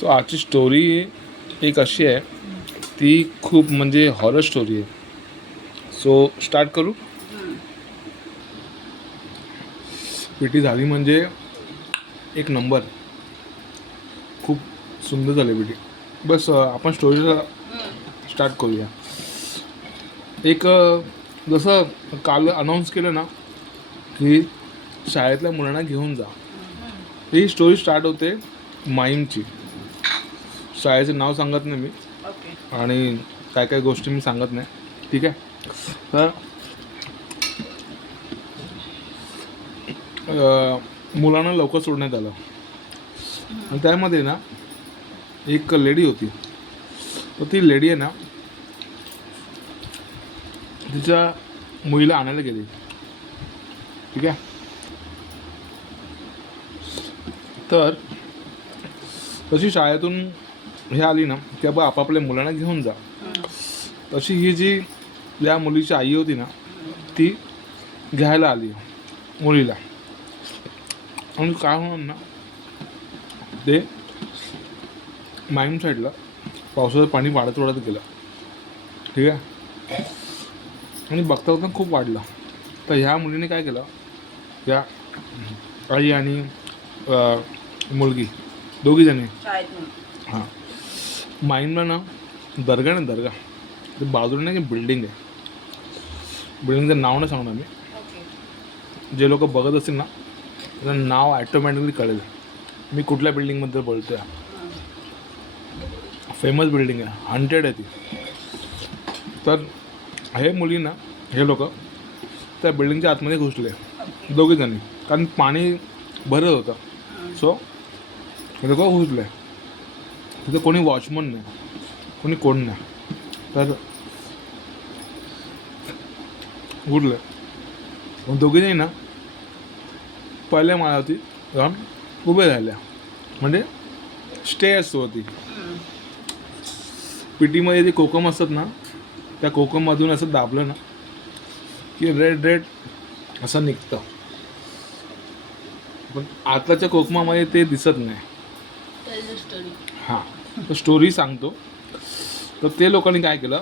So आजची story एक अशी आहे, ती खूप म्हणजे हॉरर स्टोरी आहे. सो स्टार्ट करू. पिटी झाली म्हणजे एक नंबर, खूप सुंदर झाली पिटी. बस आपण स्टोरीला स्टार्ट करूया. एक जसं काल अनाऊन्स केलं ना की शाळेतल्या मुलांना घेऊन जा, ही स्टोरी स्टार्ट होते माईमची. शाळेचं नाव सांगत नाही मी आणि काय काय गोष्टी मी सांगत नाही, ठीक आहे. तर मुलांना लवकर सोडण्यात आलं आणि त्यामध्ये ना एक लेडी होती. तर ती लेडी आहे ना तिच्या मुलीला आणायला गेली, ठीक आहे. तर तशी शाळेतून हे आली ना की बा आपापल्या मुलांना घेऊन जा, तशी ही जी या मुलीची आई होती ना ती घ्यायला आली मुलीला. आणि काय होणार ना, ते माईम साईडला पावसाचं पाणी वाढत गेलं, ठीक आहे. आणि बघता बघता खूप वाढलं. तर ह्या मुलीने काय केलं, त्या आई आणि मुलगी दोघीजणी हां माईमला ना दर्गा ते बाजूला नाही बिल्डिंग आहे, बिल्डिंगचं नाव नाही सांगणार मी. जे लोक बघत असतील ना त्याचं नाव ॲटोमॅटिकली कळेल मी कुठल्या बिल्डिंगबद्दल बोलतो आहे. फेमस बिल्डिंग आहे, हॉन्टेड आहे ती. तर हे मुलींना हे लोक त्या बिल्डिंगच्या आतमध्ये घुसले दोघीजणी, कारण पाणी भरत होतं. सो हे लोक घुसले. तिथं कोणी वॉचमन नाही, कोण नाही. तर घुसले. मग दोघीजणी ना पहिल्या माळ्यावरती जाऊन उभे राहिल्या, म्हणजे स्टे असतो होती. पिटीमध्ये जे कोकम असतात ना त्या कोकममधून असं दाबलं ना की रेड असं निघतं, पण आताच्या कोकमामध्ये ते दिसत नाही. हां, तर स्टोरी सांगतो. तर ते लोकांनी काय केलं,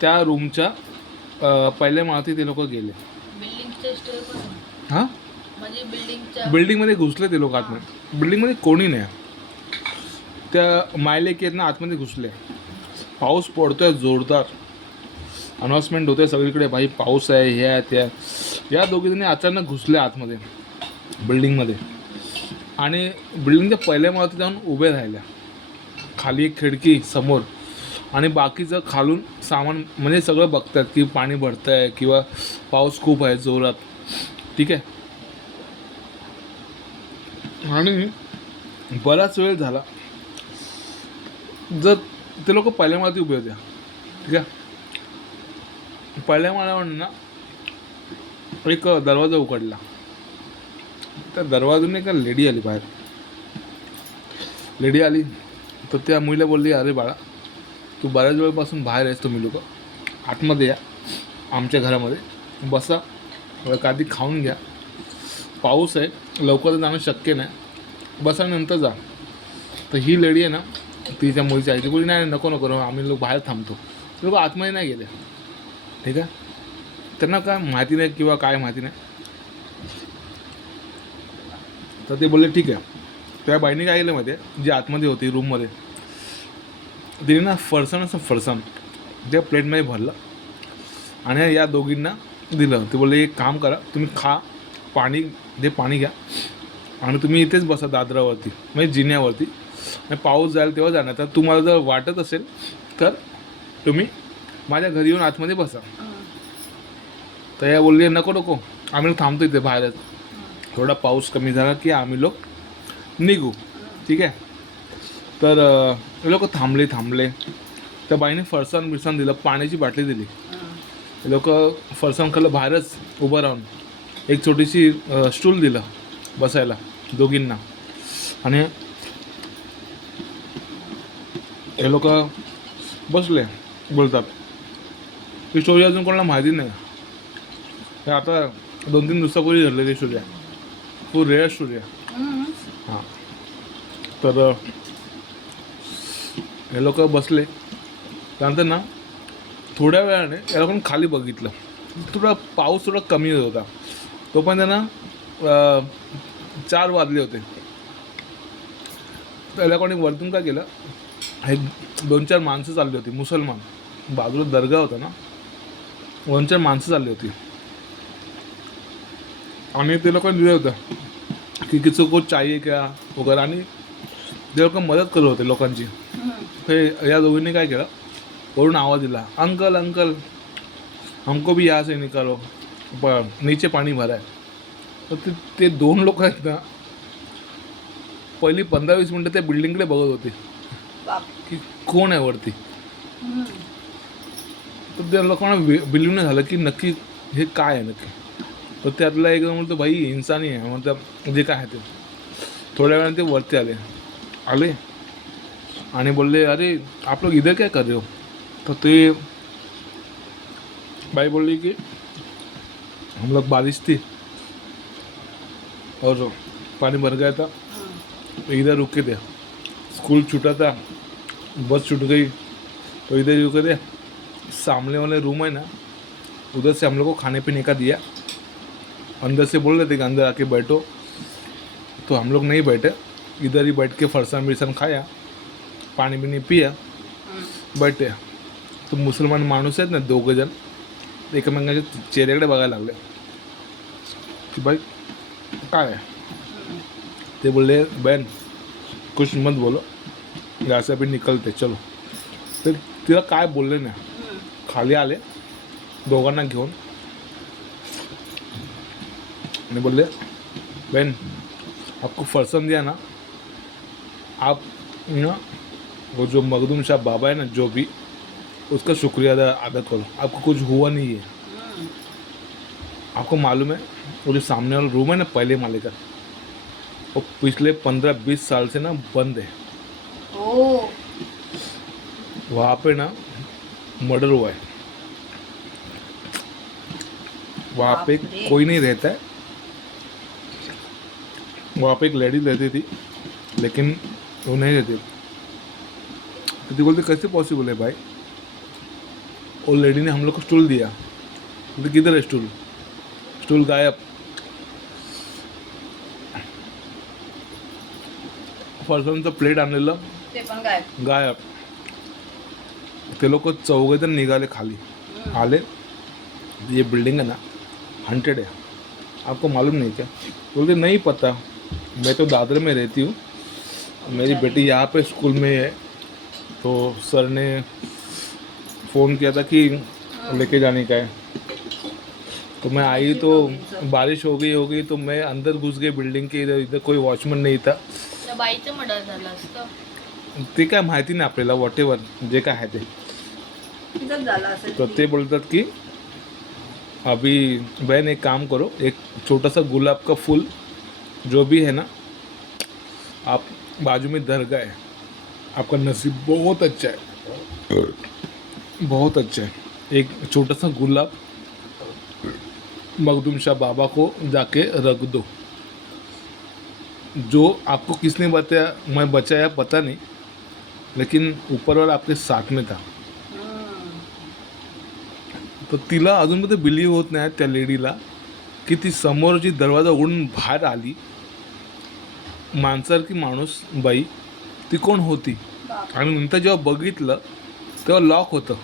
त्या रूमच्या पहिल्या माळ्यावरती ते लोक गेले. हां, बिल्डिंगमध्ये घुसले ते लोक आतमध्ये. बिल्डिंगमध्ये कोणी नाही, त्या मायलेकी आहेत ना आतमध्ये घुसले. पाऊस पडतोय जोरदार, अनाऊन्समेंट होते सगळीकडे, भाई पाऊस आहे, हे आहे त्या. या दोघीजणी अचानक घुसले आतमध्ये बिल्डिंगमध्ये आणि बिल्डिंगच्या पहिल्या माळ्यावरती जाऊन उभे राहिल्या. खाली एक खिडकी समोर आणि बाकीचं खालून सामान, म्हणजे सगळं बघतात की पाणी भरतं आहे किंवा पाऊस खूप आहे जोरात, ठीक आहे. आणि बराच वेळ झाला. जर ते लोक पहिल्या माळ्यावरती उभे होते, ठीक आहे. पहिल्या माळ्यावर ना एक दरवाजा उघडला. त्या दरवाजाने एक लेडी आली बाहेर. लेडी आली तर त्या मुलीला बोलली, अरे बाळा तू बऱ्याच वेळपासून बाहेर आहेस, तुम्ही लोक आतमध्ये या, आमच्या घरामध्ये बसा, काहीतरी खाऊन घ्या, पाऊस आहे, लवकर जाणं शक्य नाही, बसा नंतर जा. तर ही लेडी आहे ना तिच्या मुलीची आई ती बोलली, नाही नको आम्ही लोक बाहेर थांबतो. ते लोक आतमध्ये नाही गेले, ठीक आहे. त्यांना काय माहिती नाही किंवा काय माहिती नाही. तर ते बोलले ठीक आहे. त्या बाईने काय केलं माहिती आहे, जी आतमध्ये होती रूममध्ये, तिने ना फरसाण त्या प्लेटमध्ये भरलं आणि या दोघींना दिलं. ते बोलले एक काम करा, तुम्ही खा, पाणी घ्या आणि तुम्ही इथेच बसा दादरावरती, म्हणजे जिन्यावरती, आणि पाऊस जाईल तेव्हा जाणार. तर तुम्हाला जर वाटत असेल तर तुम्ही माझ्या घरी येऊन आतमध्ये बसा. तर या बोलले नको आम्ही थांबतो इथे बाहेरच, थोडा पाऊस कमी झाला की आम्ही लोक निघू, ठीक आहे. तर हे लोक थांबले. त्या बाईने फरसाण दिलं, पाण्याची बाटली दिली. हे लोक फरसाण खाल्लं बाहेरच उभं राहून. एक छोटीशी स्टूल दिलं बसायला दोघींना आणि हे लोक बसले बोलतात. ही स्टोरी अजून कोणाला माहिती नाही, हे आता 2-3 दिवसापूर्वी घडलेली स्टोरी आहे, खूप रेअर स्टोरी आहे. हां, तर हे लोक बसले. त्यानंतर ना थोड्या वेळाने या लोकांनी खाली बघितलं. थोडा पाऊस थोडा कमी होत होता. तोपर्यंत ना 4 वाजले होते. त्या लोकांनी वरतून काय केलं, हे 2-4 माणसं चालली होती मुसलमान, बाजूला दर्गा होता ना, 2-4 माणसं चालली होती. आणि ते लोकांनी दिलं होतं की किसी को चाहिए क्या वगैरे, आणि ते लोक मदत करत होते लोकांची. ते या दोघींनी काय केलं, वरून आवाज दिला, अंकल अंकल हमको भी यहाँ से निकालो, नीचे पाणी भरा है. तर ते 2 लोक आहेत ना, पहिली 15-20 मिनटं त्या बिल्डिंगकडे बघत होते की कोण आहे वरती. तर त्या लोकांना बिलीव्ह नाही झालं की नक्की हे काय आहे नक्की. तर त्यातला एक म्हणतो भाई इन्सानी आहे, म्हणतात जे काय आहे ते. थोड्या वेळाने ते वरती आले आणि बोलले, अरे आप लोग इधर क्या कर रहे हो. तो ते भाई बोल रही कि हम लोग बारिश थी और पानी भर गया था, तो इधर रुके थे. स्कूल छूटा था, बस छूट गई, तो इधर ही रुके थे. सामने वाले रूम है ना, उधर से हम लोग को खाने पीने का दिया. अंदर से बोल रहे थे कि अंदर आके बैठो, तो हम लोग नहीं बैठे, इधर ही बैठ के फरसान बिरसान खाया, पाणी बिनी पिया, बैठे. तो मुसलमान माणूस आहेत ना 2 जण, एकमेकांच्या चेहऱ्याकडे बघायला लागले की भाई काय आहे. ते बोलले, बहन कुछ मत बोलो, यहाँ से अभी निकलते चलो. तर तिला काय बोलले नाही. खाली आले दोघांना घेऊन आणि बोलले, बहन आपको फरसान दिया ना, आप ना वो जो मखदूम शाह बाबा है ना, जो भी उसका शुक्रिया अदा करो, आपको कुछ हुआ नहीं है. आपको मालूम है वो जो सामने वाला रूम है ना, पहले माले का, वो पिछले 15-20 साल से ना बंद है. वहाँ पे ना मर्डर हुआ है. वहाँ पे कोई नहीं रहता है. वहाँ पे एक लेडीज रहती थी, लेकिन वो नहीं रहती. तो ती बोलते कैसे पॉसिबल है भाई, वो लेडी ने हम लोग को स्टूल दिया. बोलते किधर है स्टूल, स्टूल गायब. फरसाणचं प्लेट आणलेलं ते पण गायब. ते लोक 4 जण निघाले खाली. आले, ये बिल्डिंग है ना हॉन्टेड है, आपको मालूम नहीं क्या. बोलते नहीं पता, मैं तो दादर में रहती हूँ, मेरी बेटी यहाँ पे स्कूल में है, तो सर ने फ़ोन किया था कि लेके जाने का है. तो मैं आई तो बारिश हो गई तो मैं अंदर घुस गई बिल्डिंग के. इधर कोई वॉचमन नहीं था. त्या बाईचं मर्डर झालं असतं, ते काय माहिती नाही आपल्याला, वॉटेवर जे काय आहे ते. तिथंच झालं असेल. तर ते बोलतात की अभी बहन एक काम करो, एक छोटा सा गुलाब का फूल जो भी है ना, आप बाजू में दरगाह है, आपका नसीब बहुत अच्छा है, बहुत अच्छा है. एक छोटा सा गुलाब मखदूम शाह बाबा को जाके रख दो. जो आपको किसने बताया, मैं बचाया पता नहीं, लेकिन ऊपर वाला आपके साथ में था. तर तिला अजून पण ते बिलीव्ह होत नाही त्या लेडीला की ती समोरची दरवाजा उघडून बाहेर आली. माणसारखी माणूस बाई ती कोण होती. आणि नंतर जेव्हा बघितलं तेव्हा लॉक होतं.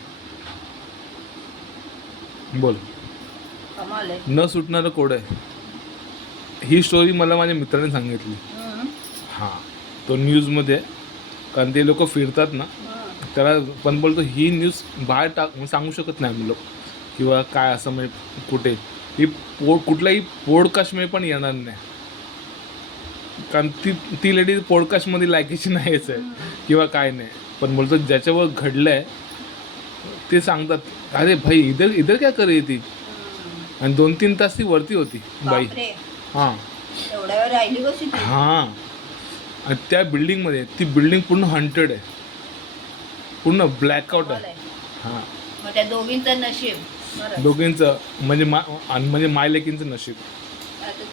बोल, कमाल आहे. न सुटणारं कोड आहे. ही स्टोरी मला माझ्या मित्राने सांगितली. हां, तो न्यूजमध्ये, कारण ते लोक फिरतात ना, त्याला पण बोलतो ही न्यूज बाहेर सांगू शकत नाही आम्ही लोक, किंवा काय असं म्हणजे कुठे ही कुठल्याही पॉडकास्टमध्ये पण येणार नाही. कारण ती लेडी पॉडकास्टमध्ये लायकीची नाहीच आहे किंवा काय नाही. पण बोलतो ज्याच्यावर घडलं आहे ते सांगतात, अरे भाई इधर इधर क्या कर रही थी. आणि 2-3 तास ती वरती होती बाई. हां एवढ्या वेळ राहिली कशी ती? हां, आणि त्या बिल्डिंगमध्ये, ती बिल्डिंग पूर्ण हॉन्टेड आहे, पूर्ण ब्लॅकआउट आहे. हां, मग त्या दोघींचं नशीब. दोघींचं म्हणजे माय लेकींचं नशीब.